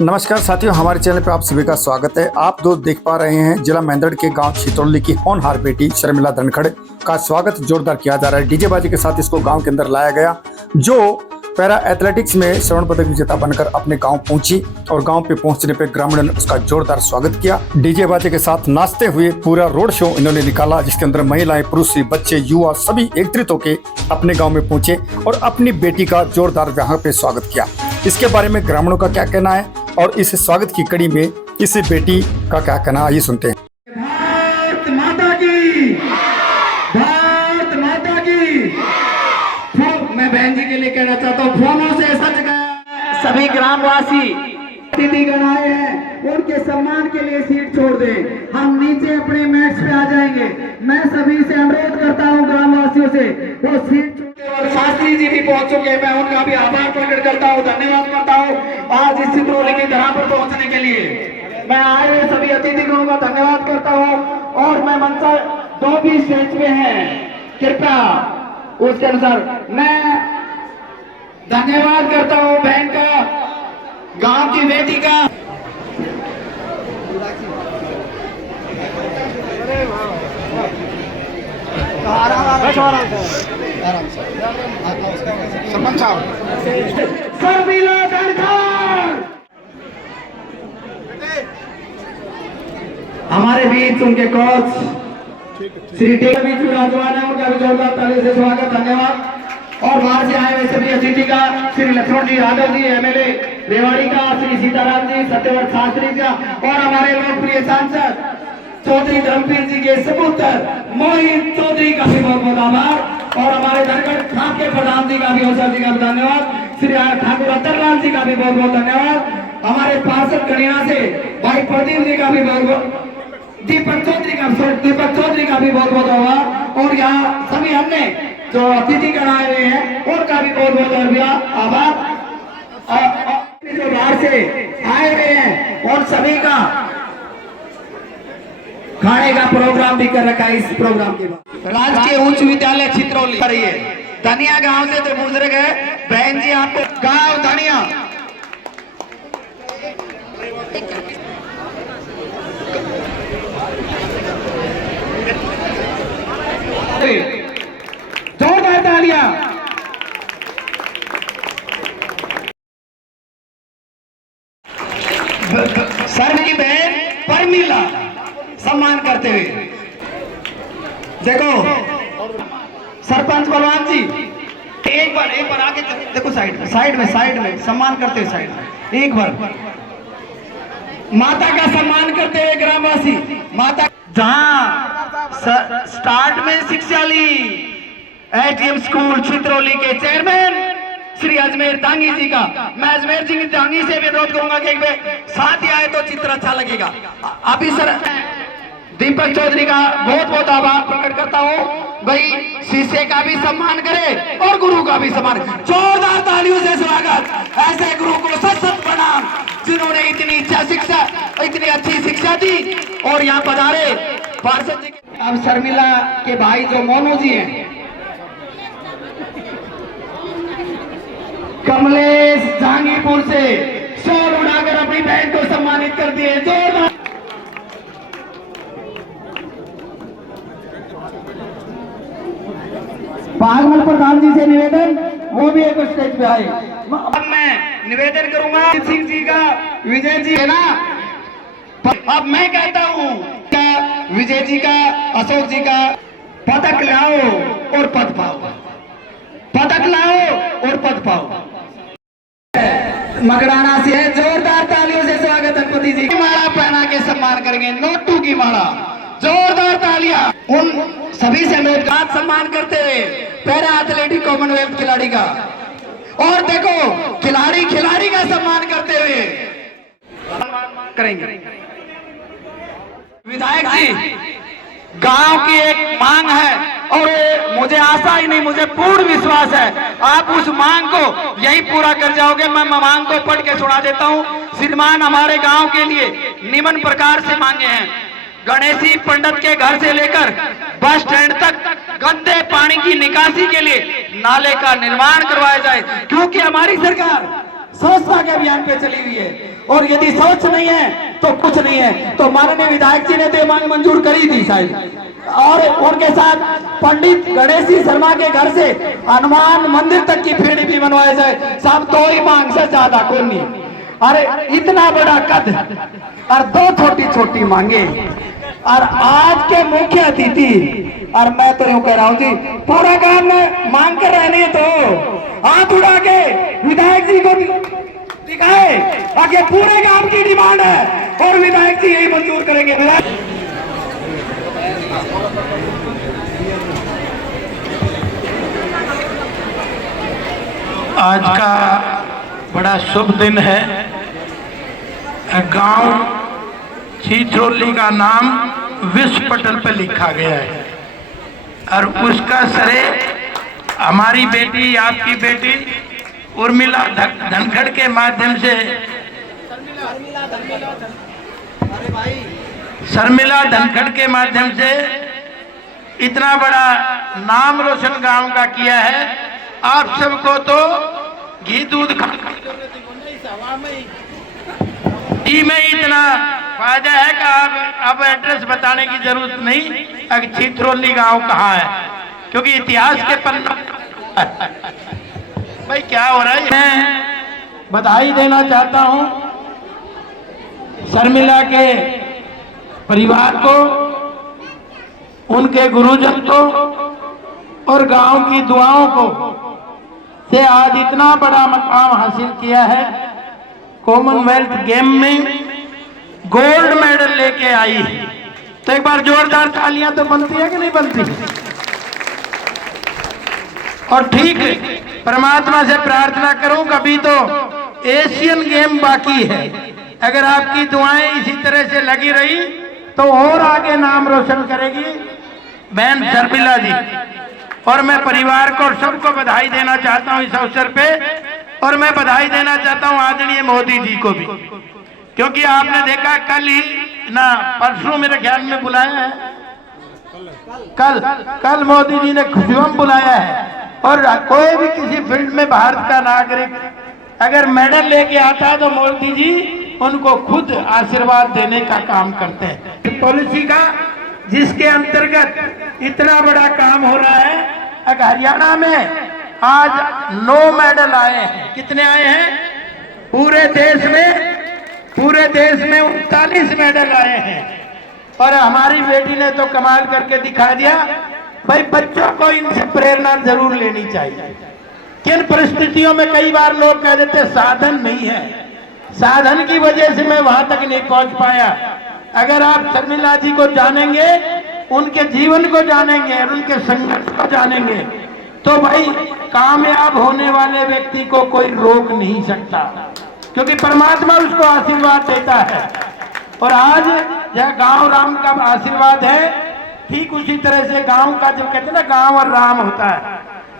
नमस्कार साथियों, हमारे चैनल पर आप सभी का स्वागत है। आप दोस्त देख पा रहे हैं जिला मेंदड़ के गांव छितरौली की होनहार बेटी शर्मिला धनखड़ का स्वागत जोरदार किया जा रहा है। डीजे बाजी के साथ इसको गांव के अंदर लाया गया, जो पैरा एथलेटिक्स में स्वर्ण पदक विजेता बनकर अपने गांव पहुंची और गांव पे पहुंचने पे ग्रामीणों ने उसका जोरदार स्वागत किया। डीजे बाजे के साथ नाचते हुए पूरा रोड शो इन्होंने निकाला, जिसके अंदर महिलाएं, पुरुष, बच्चे, युवा सभी एकत्रित होकर अपने गाँव में पहुंचे और अपनी बेटी का जोरदार यहाँ पे स्वागत किया। इसके बारे में ग्रामीणों का क्या कहना है और इस स्वागत की कड़ी में इस बेटी का क्या कहना, आइए सुनते हैं। भारत माता की, भारत माता की। मैं बहन जी के लिए कहना चाहता हूँ, फोनों से सच गया। सभी ग्रामवासी अतिथिगण आए हैं, उनके सम्मान के लिए सीट छोड़ दें। हम नीचे अपने मैट्स पे आ जाएंगे। मैं सभी से अनुरोध करता हूँ, ग्रामवासियों से, वो सीट और शास्त्री जी भी पहुंच चुके हैं। मैं उनका भी आभार प्रकट करता हूं, धन्यवाद करता हूं आज इस छितरौली की धरा पर पहुंचने के लिए। मैं आए हुए सभी अतिथिगणों का धन्यवाद करता हूं और मैं मंचा जो भी स्टेज पे हैं, कृपया उसके अनुसार मैं धन्यवाद करता हूं बहन का, गांव की बेटी का। शर्मिला धनखड़ हमारे बीच उनके कोच श्री टेक बीच विराजमान है, उनका भी जोरदार ताली से स्वागत, धन्यवाद। और बाहर से आए हुए सभी अतिथि का श्री लक्ष्मण जी यादव जी एमएलए रेवाड़ी का, श्री सीताराम जी, सत्यव्रत शास्त्री का और हमारे लोकप्रिय सांसद चौधरी धर्मवीर जी के सपुत्र मोहित चौधरी का भी बहुत बहुत आभार और हमारे धनखड़ खान के प्रधान जी का भी, औसर जी का भी धन्यवाद। श्री ठाकुर अतरलाल जी का भी बहुत बहुत धन्यवाद। हमारे पार्षद कन्या से भाई प्रदीप जी का भी बहुत बहुत, दीपक चौधरी का भी बहुत बहुत आभार और यहाँ सभी हमने जो अतिथि गण आए हुए हैं उनका भी बहुत बहुत आभार। जो बाहर से आए हुए हैं और सभी का खाने का प्रोग्राम भी कर रखा है। इस प्रोग्राम के बाद राजकीय उच्च विद्यालय छितरौली रही है। धनिया गांव से जो बुजुर्ग है, बहन जी आपको गांव धनिया जोरदार तालियां। सर की बहन परमीला सम्मान करते हुए, देखो सरपंच बलवान जी एक बार आगे देखो, साइड में सम्मान करते हुए, साइड में एक बार माता का सम्मान करते हुए ग्रामवासी। माता जहां स्टार्ट में शिक्षा ली एटीएम स्कूल छितरौली के चेयरमैन श्री अजमेर दांगी जी का, मैं अजमेर जी की दांगी से भी अनुरोध करूंगा कि साथ ही आए तो चित्र अच्छा लगेगा। अभी सर दीपक चौधरी का बहुत बहुत आभार प्रकट करता हूँ, भाई शिष्य का भी सम्मान करे और गुरु का भी सम्मान। जोरदार तालियों से स्वागत ऐसे गुरु को सत प्रणाम, जिन्होंने इतनी इतनी अच्छी शिक्षा दी और यहाँ पधारे पार्षद जी। अब शर्मिला के भाई जो मोनू जी हैं, कमलेश जहांगीरपुर से शोर उड़ाकर अपनी बहन को सम्मानित कर दिए। जोरदार भागमल प्रधान जी से निवेदन, वो भी एक स्टेज पे आए। अब मैं निवेदन करूंगा सिंह जी का, विजय जी है ना, अब मैं कहता हूं क्या विजय जी का, अशोक जी का पदक लाओ और पद पाओ, पदक लाओ और पद पाओ। मगराना से है, जोरदार तालियों से स्वागत गणपति जी। माला पहना के सम्मान करेंगे, नोटू की माला, जोरदार तालियां उन सभी से लोग सम्मान करते हुए पैरा एथलेटिक कॉमनवेल्थ खिलाड़ी का, और देखो खिलाड़ी का सम्मान करते हुए करेंगे। विधायक जी, गांव की एक मांग है और मुझे आशा ही नहीं, मुझे पूर्ण विश्वास है आप उस मांग को यही पूरा कर जाओगे। मैं मांग को पढ़ के सुना देता हूं। श्रीमान हमारे गांव के लिए निम्न प्रकार से मांगे हैं। गणेशी पंडित के घर से लेकर बस स्टैंड तक गंदे पानी की निकासी के लिए नाले का निर्माण करवाया जाए, क्योंकि हमारी सरकार सोचता के अभियान पे चली हुई है। और यदि सोच नहीं है तो कुछ नहीं है। तो माननीय विधायक जी ने तो मांग मंजूर करी थी शायद, और उनके साथ पंडित गणेश जी शर्मा के घर से हनुमान मंदिर तक की फेड़ी भी बनवाए जाए। साहब तो ही मांग से ज्यादा कोई नहीं। अरे इतना बड़ा कद और दो छोटी छोटी मांगे, और आज के मुख्य अतिथि, और मैं तो यूं कह रहा हूं जी, पूरा गांव में मांग कर रहे नहीं तो हाथ उड़ा के विधायक जी को दिखाए, आगे पूरे गांव की डिमांड है और विधायक जी यही मंजूर करेंगे। आज का बड़ा शुभ दिन है। गांव छिछोरली का नाम विश्व पटल पर लिखा गया है और उसका श्रेय हमारी बेटी, आपकी बेटी उर्मिला धनखड़ के माध्यम से, शर्मिला धनखड़ के माध्यम से इतना बड़ा नाम रोशन गांव का किया है। आप सबको तो घी दूध में इतना फायदा है कि अब एड्रेस बताने की जरूरत नहीं, अगर छिछोरली गांव कहाँ है, क्योंकि इतिहास के पन्ना भाई क्या हो रहा है। मैं बधाई देना चाहता हूं शर्मिला के परिवार को, उनके गुरुजन को और गांव की दुआओं को से आज इतना बड़ा मकाम हासिल किया है। कॉमनवेल्थ गेम में गोल्ड मेडल लेके आई है, तो एक बार जोरदार तालियां तो बनती है कि नहीं बनती। और ठीक परमात्मा से प्रार्थना करूं, कभी तो एशियन गेम बाकी है, अगर आपकी दुआएं इसी तरह से लगी रही तो और आगे नाम रोशन करेगी बहन शर्मिला जी। और मैं परिवार को और सबको बधाई देना चाहता हूं इस अवसर पे, और मैं बधाई देना चाहता हूं आदरणीय मोदी जी को भी, क्योंकि आपने देखा कल ही ना परसों मेरे ख्याल में बुलाया है, कल मोदी जी ने खुशबम बुलाया है। और कोई भी किसी फील्ड में भारत का नागरिक अगर मेडल लेके आता है तो मोदी जी उनको खुद आशीर्वाद देने का काम करते हैं। पॉलिसी का जिसके अंतर्गत इतना बड़ा काम हो रहा है। हरियाणा में आज 9 मेडल आए हैं। कितने आए हैं? पूरे देश में 39 मेडल आए हैं। और हमारी बेटी ने तो कमाल करके दिखा दिया। भाई बच्चों को इनसे प्रेरणा जरूर लेनी चाहिए। किन परिस्थितियों में कई बार लोग कह देते साधन नहीं है, साधन की वजह से मैं वहां तक नहीं पहुंच पाया। अगर आप शर्मिला जी को जानेंगे, उनके जीवन को जानेंगे और उनके संघर्ष को जानेंगे, तो भाई कामयाब होने वाले व्यक्ति को कोई रोक नहीं सकता, क्योंकि परमात्मा उसको आशीर्वाद देता है। और आज यह गांव राम का आशीर्वाद है, ठीक उसी तरह से गांव का जब कहते हैं ना गांव और राम होता है,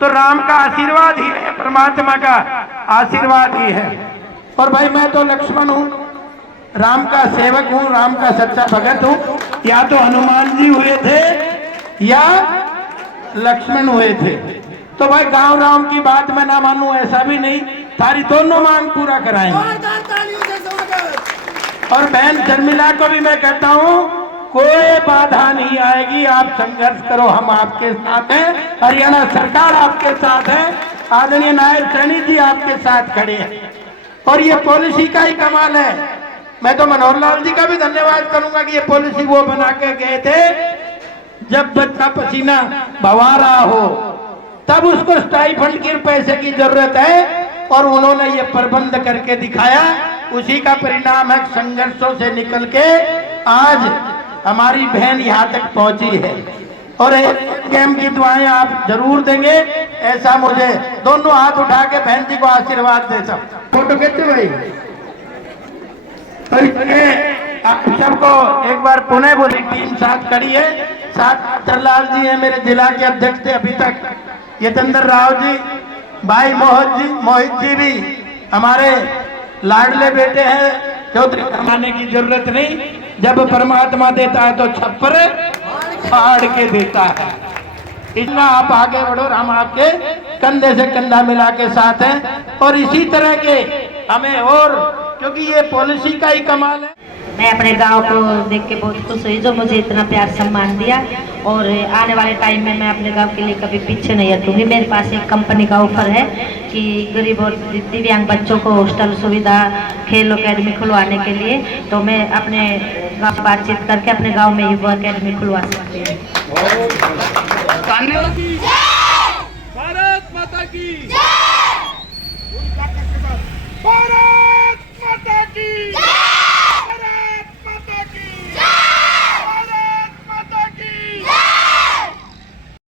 तो राम का आशीर्वाद ही है, परमात्मा का आशीर्वाद ही है। और भाई मैं तो लक्ष्मण हूं, राम का सेवक हूं, राम का सच्चा भगत हूं। या तो हनुमान जी हुए थे या लक्ष्मण हुए थे। तो भाई गांव राम की बात मैं ना मानूं ऐसा भी नहीं, सारी दोनों मांग पूरा कराएंगे। और बहन शर्मिला को भी मैं कहता हूं कोई बाधा नहीं आएगी, आप संघर्ष करो, हम आपके साथ हैं, हरियाणा सरकार आपके साथ है, आदरणीय नायब सैनी जी आपके साथ खड़े हैं। और ये पॉलिसी का ही कमाल है। मैं तो मनोहर लाल जी का भी धन्यवाद करूंगा कि ये पॉलिसी वो बना के गए थे, जब बच्चा पसीना बहा रहा हो तब उसको स्टाइफंड के पैसे की जरूरत है, और उन्होंने ये प्रबंध करके दिखाया। उसी का परिणाम है, संघर्षों से निकल के आज हमारी बहन यहाँ तक पहुंची है। और गेम की दुआएं आप जरूर देंगे, ऐसा मुझे दोनों हाथ उठा के बहन जी को आशीर्वाद दे सकते। फोटो खींचो भाई। आप सबको एक बार पुणे बोली टीम साथ खड़ी है, साथ चरलाल जी है मेरे जिला के अध्यक्ष थे अभी तक, यतेंद्र राव जी, भाई मोहित जी भी हमारे लाडले बेटे हैं, चौधरी कमाने की जरूरत नहीं, जब परमात्मा देता है तो छप्पर फाड़ के देता है। इतना आप आगे बढ़ो, हम आपके कंधे से कंधा मिला के साथ हैं। और इसी तरह के हमें और, क्योंकि ये पॉलिसी का ही कमाल है। मैं अपने गांव को देख के बहुत खुश हुई, जो मुझे इतना प्यार सम्मान दिया, और आने वाले टाइम में मैं अपने गांव के लिए कभी पीछे नहीं हटूंगी। मेरे पास एक कंपनी का ऑफर है कि गरीब और दिव्यांग बच्चों को हॉस्टल सुविधा, खेल अकेडमी खुलवाने के लिए, तो मैं अपने गांव से बातचीत करके अपने गांव में युवा अकेडमी खुलवा सकती हूँ। भारत माता की